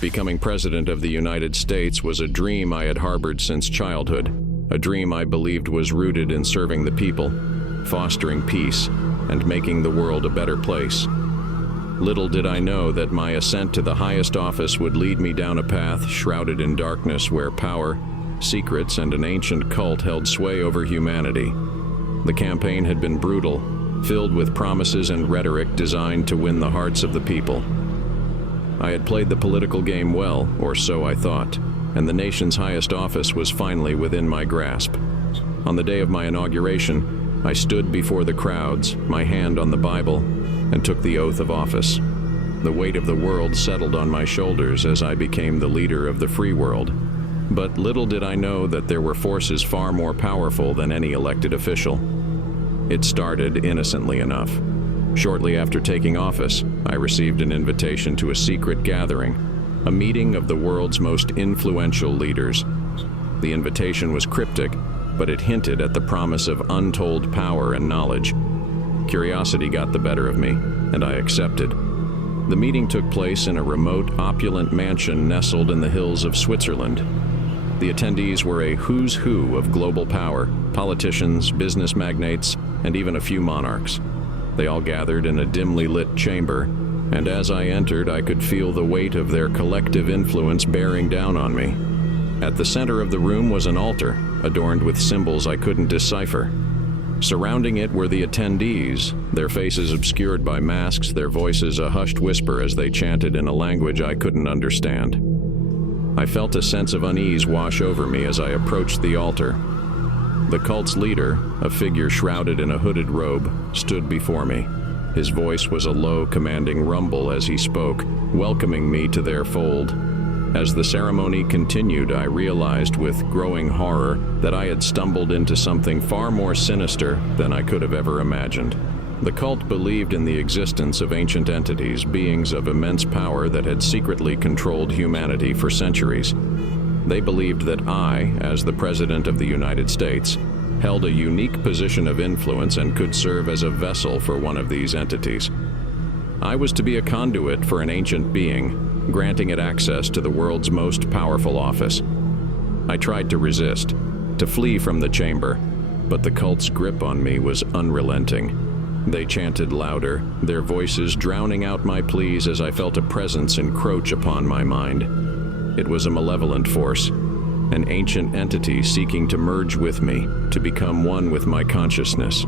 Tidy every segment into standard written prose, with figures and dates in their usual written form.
Becoming President of the United States was a dream I had harbored since childhood, a dream I believed was rooted in serving the people, fostering peace, and making the world a better place. Little did I know that my ascent to the highest office would lead me down a path shrouded in darkness where power, secrets, and an ancient cult held sway over humanity. The campaign had been brutal, filled with promises and rhetoric designed to win the hearts of the people. I had played the political game well, or so I thought, and the nation's highest office was finally within my grasp. On the day of my inauguration, I stood before the crowds, my hand on the Bible, and took the oath of office. The weight of the world settled on my shoulders as I became the leader of the free world. But little did I know that there were forces far more powerful than any elected official. It started innocently enough. Shortly after taking office, I received an invitation to a secret gathering, a meeting of the world's most influential leaders. The invitation was cryptic, but it hinted at the promise of untold power and knowledge. Curiosity got the better of me, and I accepted. The meeting took place in a remote, opulent mansion nestled in the hills of Switzerland. The attendees were a who's who of global power, politicians, business magnates, and even a few monarchs. They all gathered in a dimly lit chamber, and as I entered, I could feel the weight of their collective influence bearing down on me. At the center of the room was an altar, adorned with symbols I couldn't decipher. Surrounding it were the attendees, their faces obscured by masks, their voices a hushed whisper as they chanted in a language I couldn't understand. I felt a sense of unease wash over me as I approached the altar. The cult's leader, a figure shrouded in a hooded robe, stood before me. His voice was a low, commanding rumble as he spoke, welcoming me to their fold. As the ceremony continued, I realized with growing horror that I had stumbled into something far more sinister than I could have ever imagined. The cult believed in the existence of ancient entities, beings of immense power that had secretly controlled humanity for centuries. They believed that I, as the President of the United States, held a unique position of influence and could serve as a vessel for one of these entities. I was to be a conduit for an ancient being, granting it access to the world's most powerful office. I tried to resist, to flee from the chamber, but the cult's grip on me was unrelenting. They chanted louder, their voices drowning out my pleas as I felt a presence encroach upon my mind. It was a malevolent force, an ancient entity seeking to merge with me, to become one with my consciousness.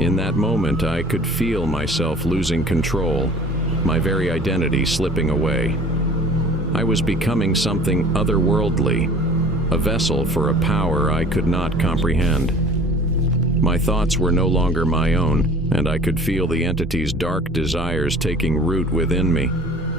In that moment, I could feel myself losing control, my very identity slipping away. I was becoming something otherworldly, a vessel for a power I could not comprehend. My thoughts were no longer my own, and I could feel the entity's dark desires taking root within me.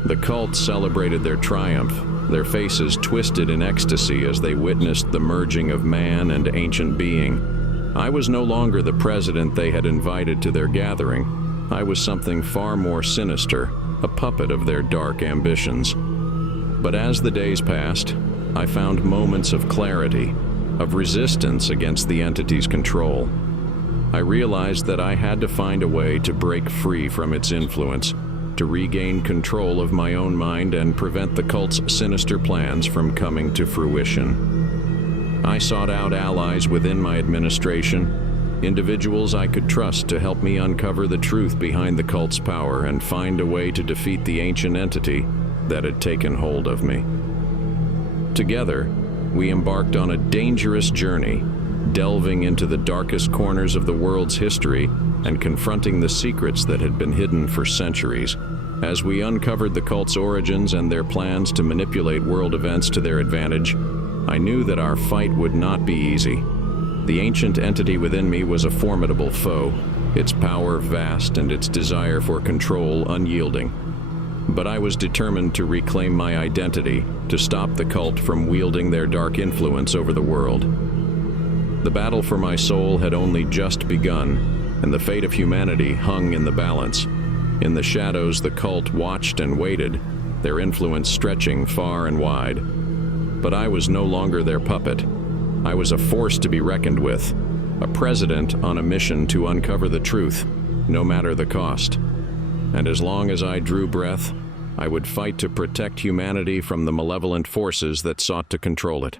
The cult celebrated their triumph, their faces twisted in ecstasy as they witnessed the merging of man and ancient being. I was no longer the president they had invited to their gathering. I was something far more sinister, a puppet of their dark ambitions. But as the days passed, I found moments of clarity, of resistance against the entity's control. I realized that I had to find a way to break free from its influence, to regain control of my own mind and prevent the cult's sinister plans from coming to fruition. I sought out allies within my administration, individuals I could trust to help me uncover the truth behind the cult's power and find a way to defeat the ancient entity that had taken hold of me. Together, we embarked on a dangerous journey, delving into the darkest corners of the world's history and confronting the secrets that had been hidden for centuries. As we uncovered the cult's origins and their plans to manipulate world events to their advantage, I knew that our fight would not be easy. The ancient entity within me was a formidable foe, its power vast and its desire for control unyielding. But I was determined to reclaim my identity, to stop the cult from wielding their dark influence over the world. The battle for my soul had only just begun, and the fate of humanity hung in the balance. In the shadows, the cult watched and waited, their influence stretching far and wide. But I was no longer their puppet. I was a force to be reckoned with, a president on a mission to uncover the truth, no matter the cost. And as long as I drew breath, I would fight to protect humanity from the malevolent forces that sought to control it.